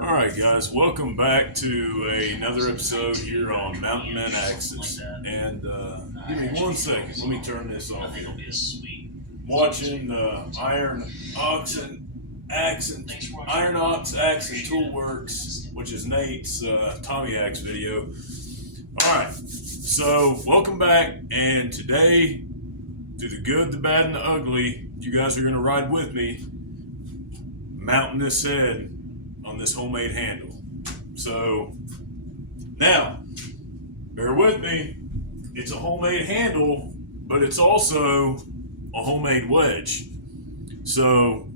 All right, guys, welcome back to another episode here on Mountain Men Axis. And give me 1 second. Let me turn this off. Watching Iron Ox Axe and Tool Works, which is Nate's Tommy Axe video. All right, so welcome back. And today, through the good, the bad, and the ugly, you guys are going to ride with me, mounting this head on this homemade handle. So now, bear with me, it's a homemade handle, but it's also a homemade wedge. So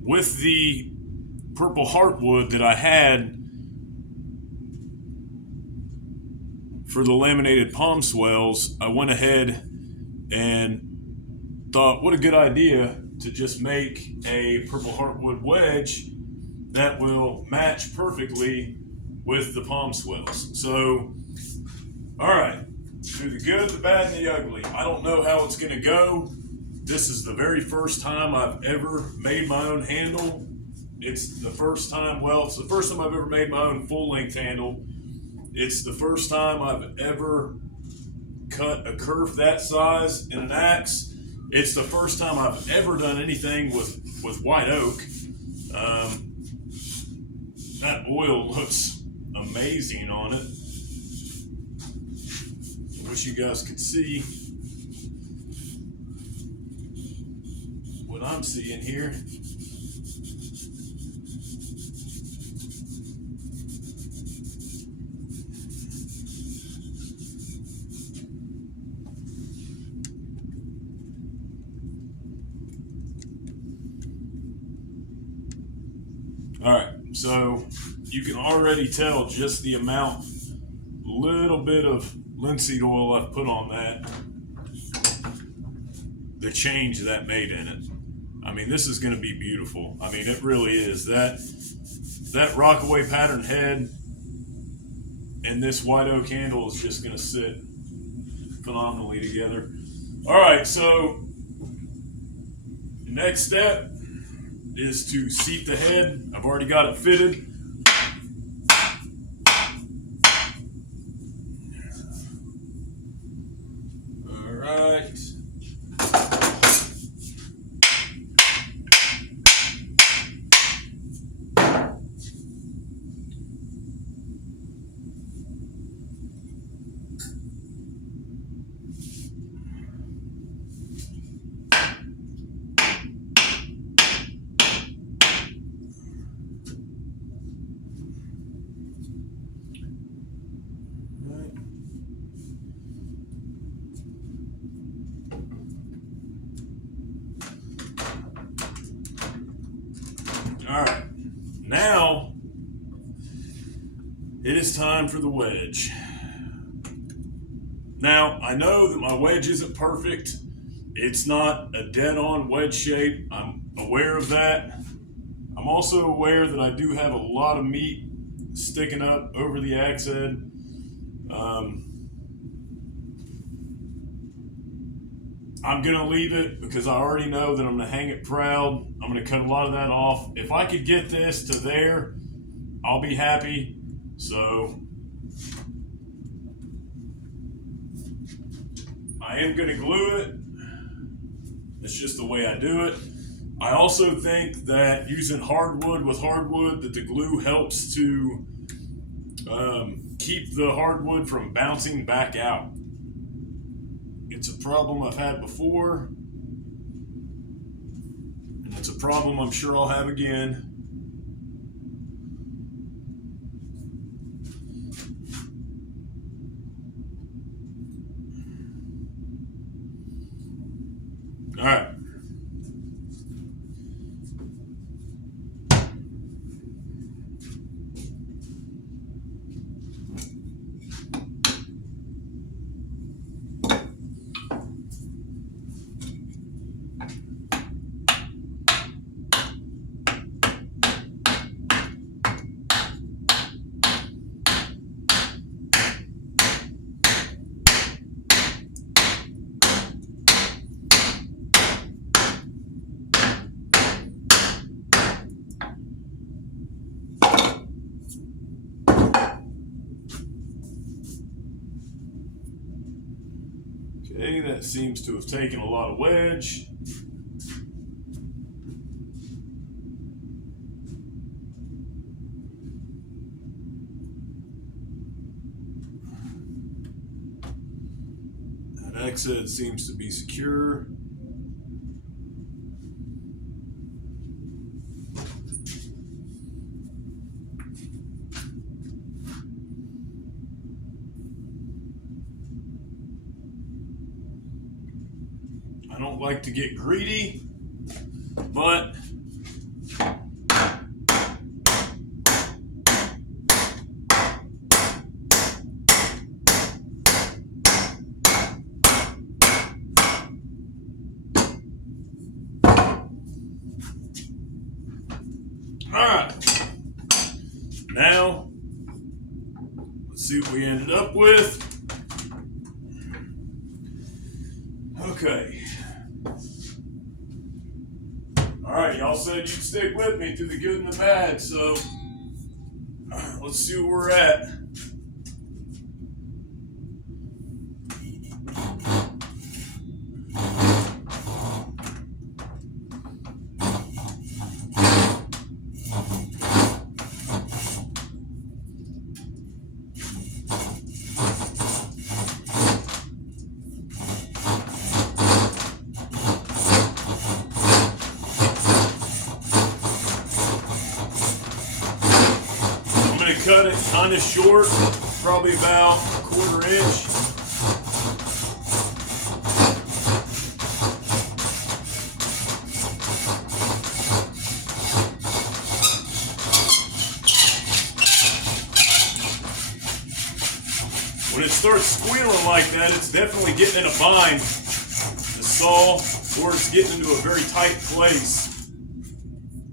with the purple heartwood that I had for the laminated palm swells, I went ahead and thought, what a good idea to just make a purple heartwood wedge that will match perfectly with the palm swells. So, all right, through the good, the bad, and the ugly. I don't know how it's going to go. This is the very first time I've ever made my own handle. It's the first time I've ever made my own full-length handle. It's the first time I've ever cut a kerf that size in an axe. It's the first time I've ever done anything with white oak. That oil looks amazing on it. I wish you guys could see what I'm seeing here. All right, so you can already tell just the little bit of linseed oil I've put on that, the change that made in it. I mean, this is going to be beautiful. I mean, it really is. That Rockaway pattern head and this white oak handle is just going to sit phenomenally together. All right, so the next step is to seat the head. I've already got it fitted. All right. All right, now it is time for the wedge. Now, I know that my wedge isn't perfect. It's not a dead-on wedge shape. I'm aware of that. I'm also aware that I do have a lot of meat sticking up over the axe head. I'm going to leave it because I already know that I'm going to hang it proud. I'm going to cut a lot of that off. If I could get this to there, I'll be happy. So I am going to glue it. It's just the way I do it. I also think that using hardwood with hardwood, that the glue helps to keep the hardwood from bouncing back out. It's a problem I've had before, and it's a problem I'm sure I'll have again. All right. Okay, that seems to have taken a lot of wedge. That exit seems to be secure. I don't like to get greedy, but alright. Now let's see what we ended up with. Okay. Alright, y'all said you'd stick with me through the good and the bad, so let's see where we're at. Cut it kind of short, probably about a 1/4 inch. When it starts squealing like that, it's definitely getting in a bind, the saw, or it's getting into a very tight place.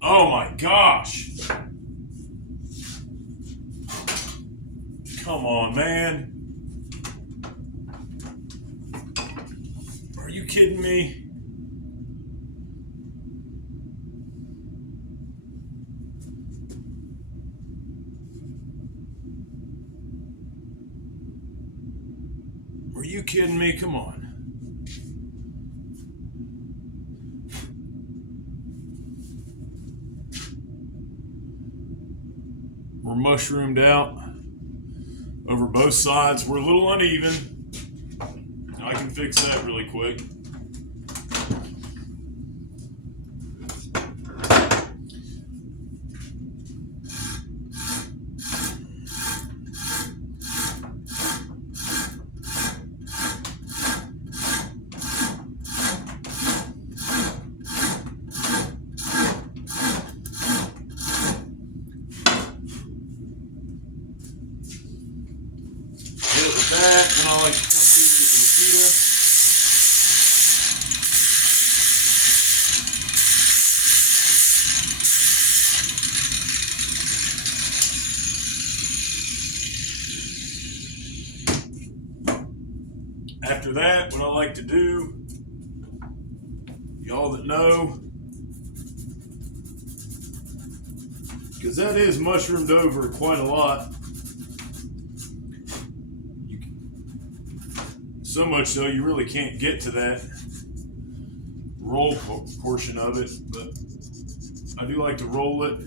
Oh my gosh. Come on, man. Are you kidding me? Are you kidding me? Come on. We're mushroomed out over both sides. We're a little uneven. I can fix that really quick. That, and I like to come through the Nikita. After that, what I like to do, y'all that know, because that is mushroomed over quite a lot. So much so you really can't get to that roll portion of it, but I do like to roll it.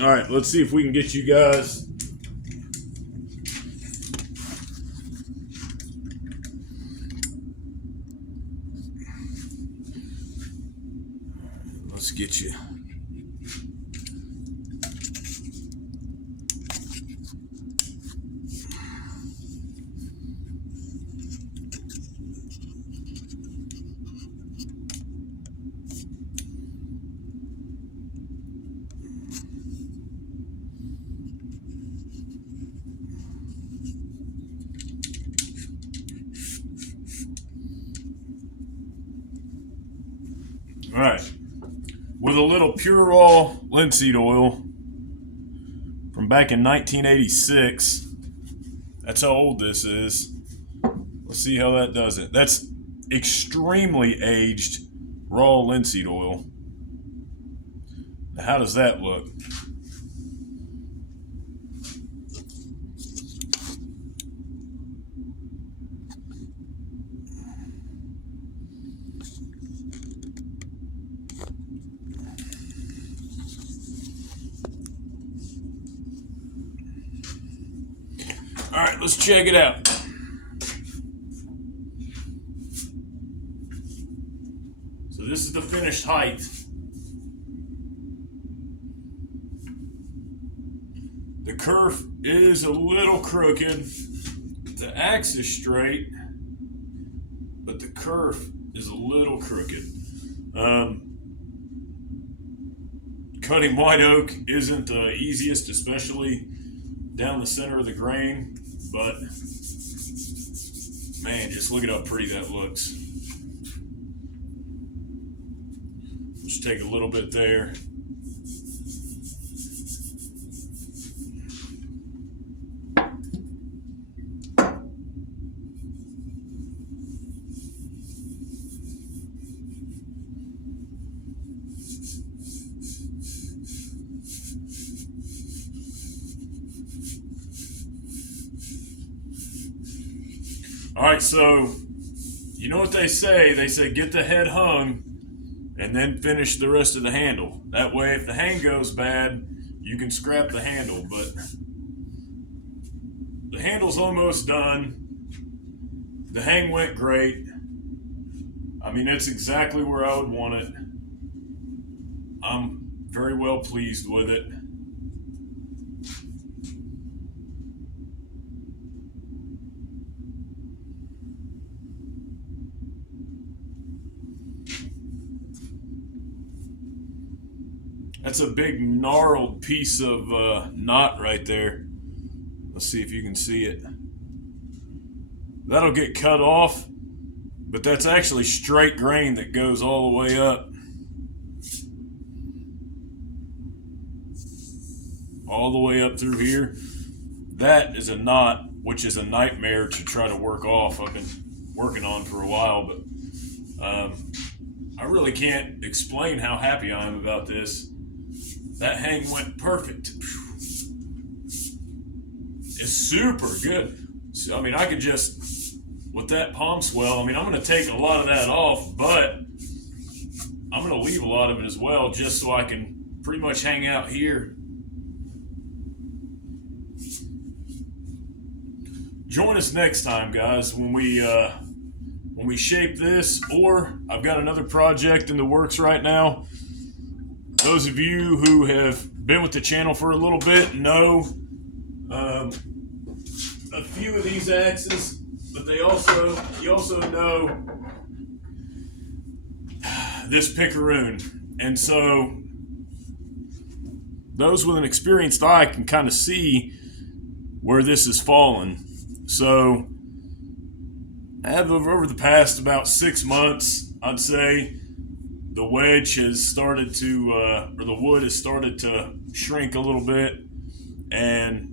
All right, let's see if we can get you guys. Let's get you. right. With a little pure raw linseed oil from back in 1986. That's how old this is. Let's see how that does it. That's extremely aged raw linseed oil. Now, how does that look? All right, let's check it out. So this is the finished height. The kerf is a little crooked. The axe is straight, but the kerf is a little crooked. Cutting white oak isn't the easiest, especially down the center of the grain, but man, just look at how pretty that looks. Just take a little bit there. All right, so you know what they say? They say get the head hung and then finish the rest of the handle. That way, if the hang goes bad, you can scrap the handle. But the handle's almost done. The hang went great. I mean, it's exactly where I would want it. I'm very well pleased with it. That's a big gnarled piece of knot right there. Let's see if you can see it. That'll get cut off, but that's actually straight grain that goes all the way up. All the way up through here. That is a knot, which is a nightmare to try to work off. I've been working on for a while, but I really can't explain how happy I am about this. That hang went perfect. It's super good. So, I mean, I could just, with that palm swell, I mean, I'm going to take a lot of that off, but I'm going to leave a lot of it as well, just so I can pretty much hang out here. Join us next time, guys, when we shape this, or I've got another project in the works right now. Those of you who have been with the channel for a little bit know a few of these axes, but you also know this picaroon. And so those with an experienced eye can kind of see where this has fallen. So over the past about 6 months, I'd say, the wedge has started to, or the wood has started to shrink a little bit, and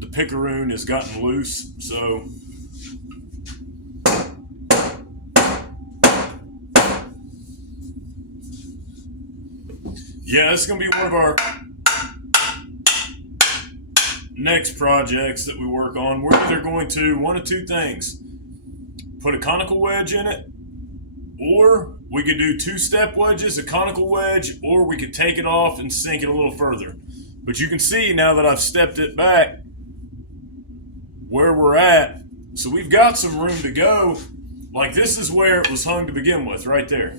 the picaroon has gotten loose. So yeah, this is going to be one of our next projects that we work on. We're either going to, one of two things, put a conical wedge in it, or we could do 2-step wedges, a conical wedge, or we could take it off and sink it a little further. But you can see now that I've stepped it back where we're at. So we've got some room to go. Like, this is where it was hung to begin with, right there.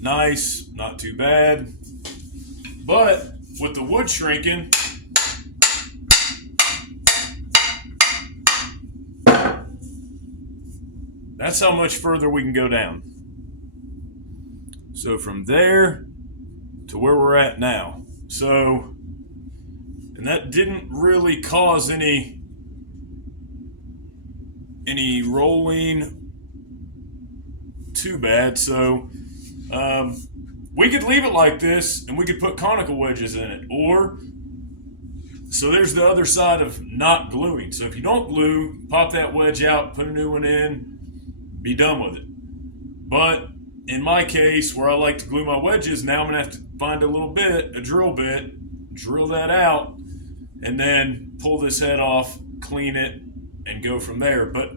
Nice, not too bad. But with the wood shrinking, that's how much further we can go down. So from there to where we're at now. So, and that didn't really cause any rolling too bad. So we could leave it like this, and we could put conical wedges in it. Or, so there's the other side of not gluing. So if you don't glue, pop that wedge out, put a new one in, be done with it. But in my case, where I like to glue my wedges, now I'm going to have to find a drill bit, drill that out, and then pull this head off, clean it, and go from there. But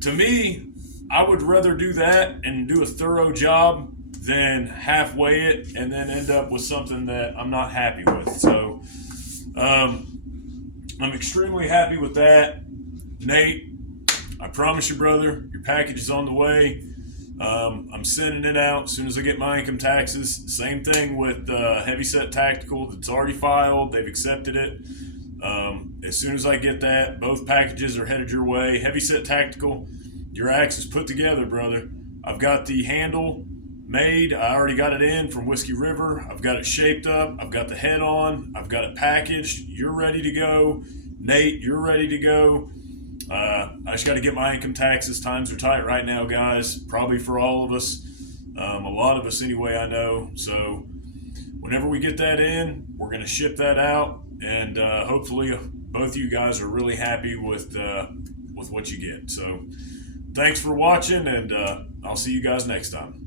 to me, I would rather do that and do a thorough job than halfway it and then end up with something that I'm not happy with. So I'm extremely happy with that. Nate, I promise you, brother, your package is on the way. I'm sending it out as soon as I get my income taxes. Same thing with Heavyset Tactical. That's already filed. They've accepted it. As soon as I get that, both packages are headed your way. Heavyset Tactical, your axe is put together, brother. I've got the handle made. I already got it in from Whiskey River. I've got it shaped up. I've got the head on. I've got it packaged. You're ready to go. Nate, you're ready to go. I just got to get my income taxes. Times are tight right now, guys. Probably for all of us. A lot of us anyway, I know. So whenever we get that in, we're going to ship that out. And hopefully both of you guys are really happy with what you get. So thanks for watching, and I'll see you guys next time.